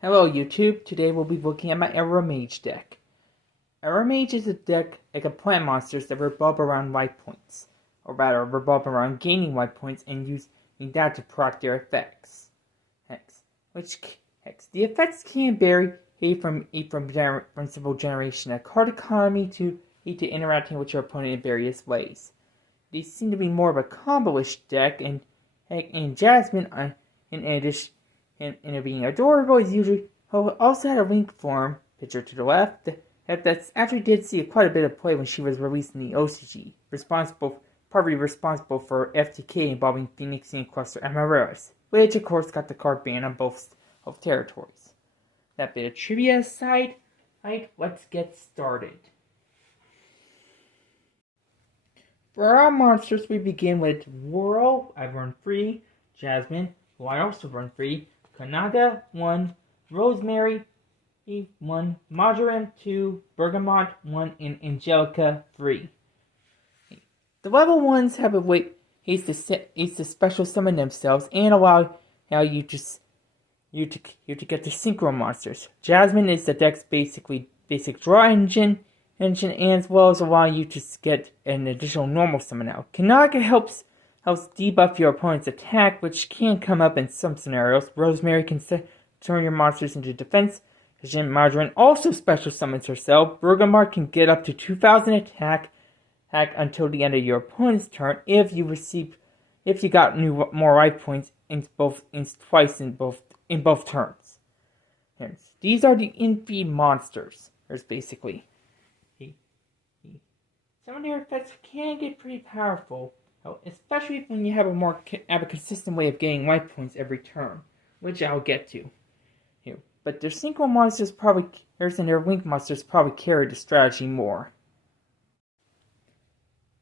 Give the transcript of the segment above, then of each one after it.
Hello YouTube, today we'll be looking at my Aromage deck. Aromage is a deck like a plant monsters that revolve around life points, or rather revolve around gaining life points and using that to proc their effects. The effects can vary from several generations of card economy to interacting with your opponent in various ways. These seem to be more of a combo-ish deck, and Jasmine, in addition, and it being adorable is usually also had a link form picture to the left that actually did see quite a bit of play when she was released in the OCG, partly responsible for FTK involving Phoenix and Cluster Amaryllis, which of course got the card banned on both territories. That bit of trivia aside, let's get started. For our monsters, we begin with Whirl, I run free, Jasmine, who I also run free, Kanaga 1, Rosemary 1, Marjoram 2, Bergamot 1, and Angelica 3. The level 1s have a way to special summon themselves and allow you to get the synchro monsters. Jasmine is the deck's basic draw engine as well as allowing you to get an additional normal summon out. Kanaga helps debuff your opponent's attack, which can come up in some scenarios. Rosemary can turn your monsters into defense. Marjoram also special summons herself. Bergamot can get up to 2,000 attack until the end of your opponent's turn if you got more life points twice in both turns. These are the in-feed monsters. There's basically some of their effects can get pretty powerful, especially when you have a consistent way of getting life points every turn, which I'll get to here. But their synchro monsters and their link monsters probably carry the strategy more.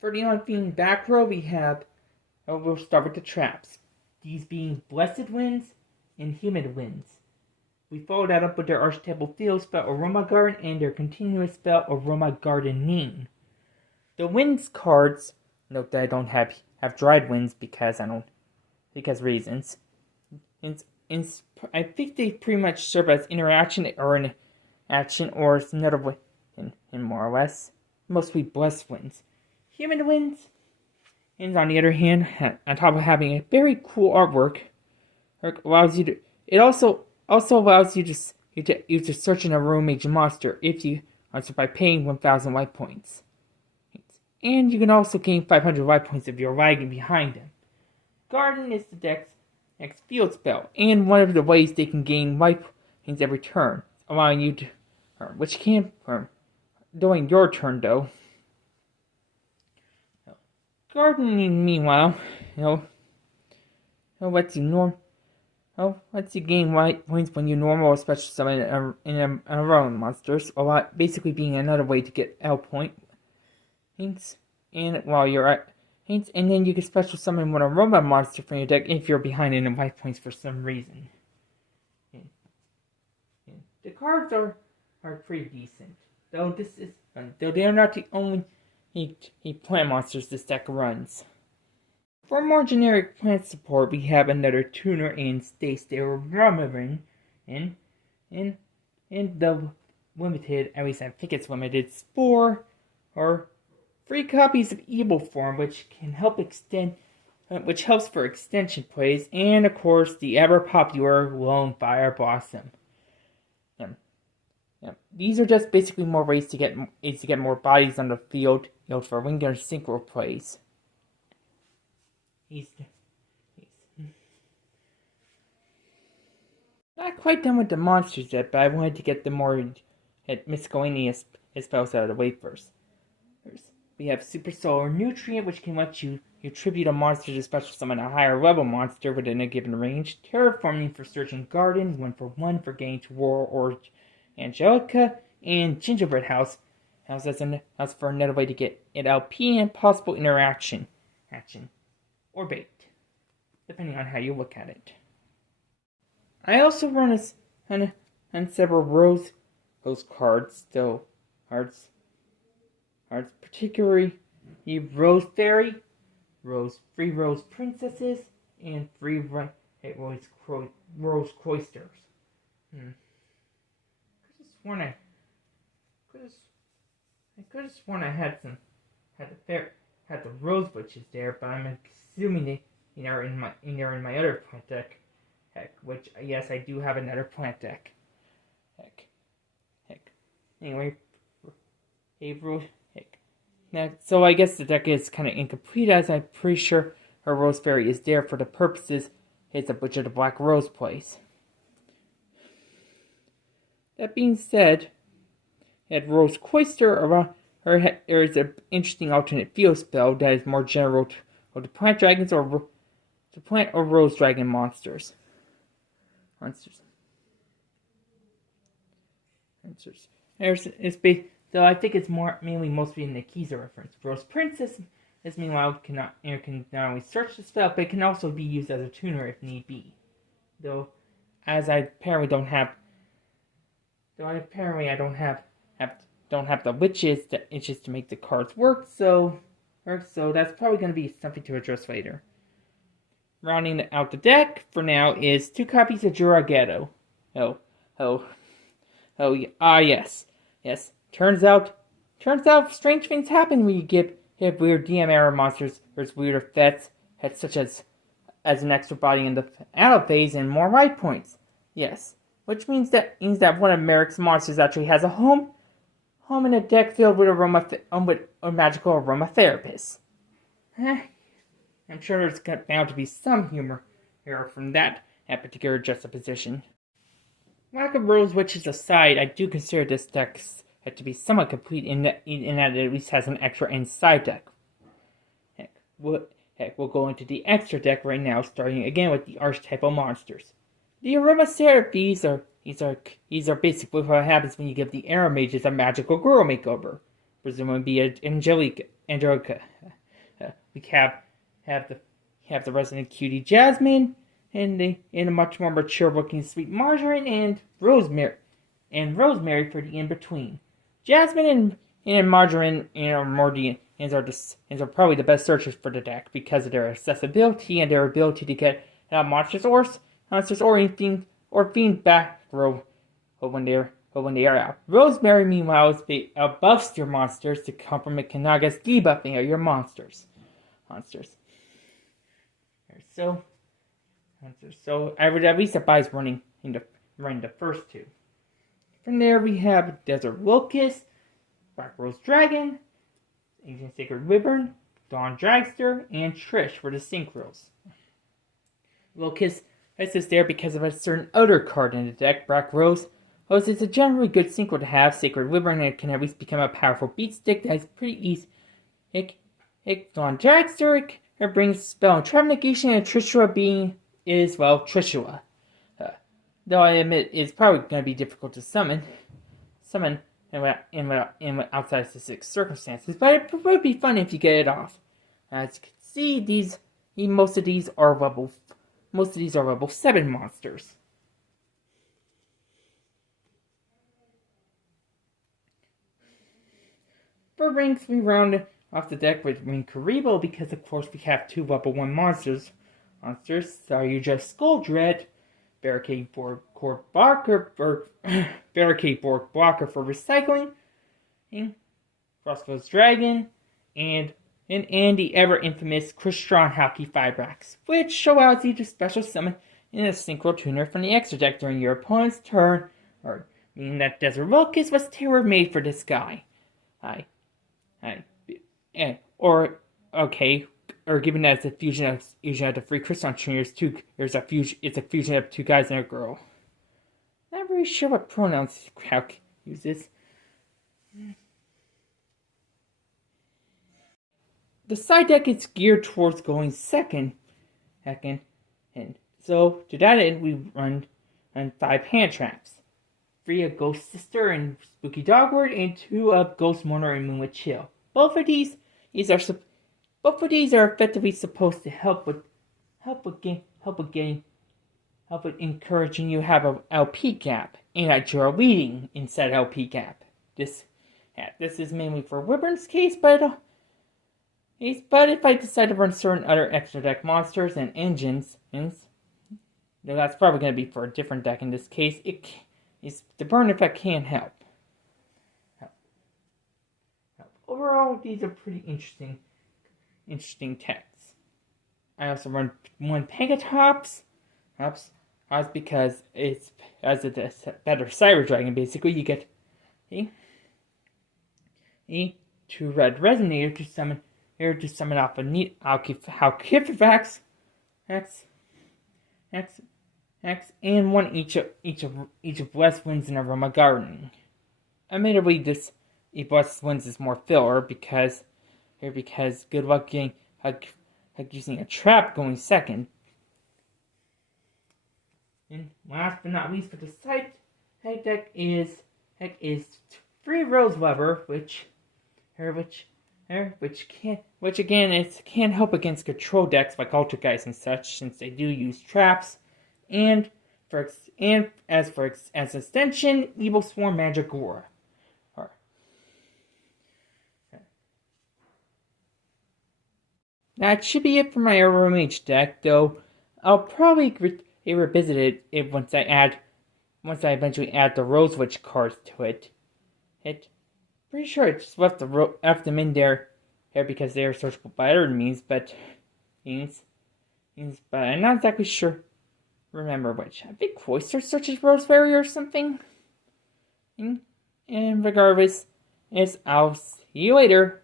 For the on-theme back row, we'll start with the traps. These being Blessed Winds and Humid Winds. We follow that up with their archetypal field spell Aroma Garden and their continuous spell Aroma Gardening. The winds cards, note that I don't have dried winds because reasons. I think they pretty much serve as interaction or an action or another way, in more or less, mostly blessed winds. Human winds, and on the other hand, on top of having a very cool artwork, it also allows you to search an Aromage monster by paying 1,000 life points. And you can also gain 500 life points if you're lagging behind them. Garden is the deck's next field spell, and one of the ways they can gain life points every turn, allowing you to, which can, during your turn though. Gardening, meanwhile, lets you gain life points when you normal or special summon in a row monsters, basically being another way to get L point. And while you're at and then you can special summon one aroma monster from your deck if you're behind in life points for some reason. The cards are pretty decent, though they are not the only plant monsters this deck runs. For more generic plant support, we have another tuner and Stay Romarin in the limited, at least I think it's limited, Spore or 3 copies of Evil Form, which helps for extension plays, and of course the ever popular Lone Fire Blossom. These are just basically more ways to get more bodies on the field, for Winger synchro plays. Not quite done with the monsters yet, but I wanted to get the more miscellaneous spells out of the way first. We have Super Solar Nutrient, which can let you tribute a monster to special summon a higher level monster within a given range. Terraforming for Searching Garden, 1 for getting to Roar or Angelica. And Gingerbread House for another way to get an LP and possible action, or bait, depending on how you look at it. I also run on several rose cards, though cards, particularly Rose Fairy, Free Rose Princesses, and Free Rose Cloisters. sworn I could have sworn I had the rose bushes there, but I'm assuming they are in my other plant deck. Heck, which yes, I do have another plant deck. Heck. Anyway, heck. Now, so I guess the deck is kind of incomplete, as I'm pretty sure her Rose Fairy is there for the purposes which the Black Rose plays. That being said, at Rose Cloister around her, there is an interesting alternate field spell that is more general to plant dragons or to plant or rose dragon monsters. So I think it's mostly in the Kiza reference. Rose Princess is meanwhile can not only search the spell, but it can also be used as a tuner if need be. Though, as I apparently don't have the witches to make the cards work, so that's probably going to be something to address later. Rounding out the deck for now is 2 copies of Yugioh. Yes. Turns out, strange things happen when you hit weird DM error monsters. There's weird effects, such as an extra body in the battle phase and more life points. Yes, which means that one of Merrick's monsters actually has a home in a deck filled with magical aromatherapists. I'm sure there's bound to be some humor here from that particular juxtaposition. Lack of Rose Witches aside, I do consider this deck to be somewhat complete in that it at least has an extra inside deck. We'll go into the extra deck right now, starting again with the archetypal monsters. The aromatherapies are basically what happens when you give the Aromages a magical girl makeover, presumably Angelica. We have the resident cutie Jasmine, and a much more mature-looking sweet Margarine and Rosemary for the in-between. Jasmine and Margarine are probably the best searchers for the deck because of their accessibility and their ability to get monsters or fiend back row when they are out. Rosemary, meanwhile, buffs your monsters to complement Kanaga's debuffing of your monsters. So I would at least advise running the first 2. From there we have Desert Wilkis, Black Rose Dragon, Ancient Sacred Wyvern, Dawn Dragster, and Trish for the synchros. Wilkis is there because of a certain other card in the deck, Black Rose. It's a generally good synchro to have, Sacred Wyvern, and it can at least become a powerful beat stick that is pretty easy. Dawn Dragster, it brings spell and trap negation, and Trishula Trishula. Though I admit it's probably going to be difficult to summon in outside specific circumstances, but it would be fun if you get it off. As you can see, most of these are level 7 monsters. For ranks, we round off the deck with Ring Karibo because of course we have 2 level 1 monsters. Yugioh Skulldread, Barricade Board Blocker for recycling, Crossbows Dragon, and the ever infamous Crystron Hockey Fibrax, which allows you to special summon in a synchro tuner from the extra deck during your opponent's turn, or meaning that Desert Wilkis was tailor-made for this guy. Or given that it's a fusion of the free Crystron tuners, it's a fusion of 2 guys and a girl. Not really sure what pronouns Krauk uses. The side deck is geared towards going second, and so to that end we run 5 hand traps. 3 of Ghost Sister and Spooky Dogward, and 2 of Ghost Mourner and Moonlit Chill. Both of these are effectively supposed to help with encouraging you to have an LP gap, and that you're leading in said LP gap. This is mainly for Wyvern's case, but if I decide to run certain other extra deck monsters and engines, that's probably going to be for a different deck in this case. the burn effect can help. Overall, these are pretty interesting texts. I also run one Pegatops. Because it's as a better Cyber Dragon. Basically, you get a 2 red Resonator to summon off a neat Alkifivax X and one each of West Winds and Aroma Gardening. Admittedly, this West Winds is more filler because good luck getting using a trap going second. And last but not least for the side deck is 3 Rose Weber, which can help against control decks like Altergeist and such, since they do use traps, and as extension, Evil Swarm Magic Aura. That should be it for my Aromage deck, though I'll probably revisit it once I eventually add the Rose Witch cards to it. Pretty sure I just left them in there because they are searchable by other means, but I'm not exactly sure. Remember which. I think Cloister searches Rosemary or something. And regardless, I'll see you later.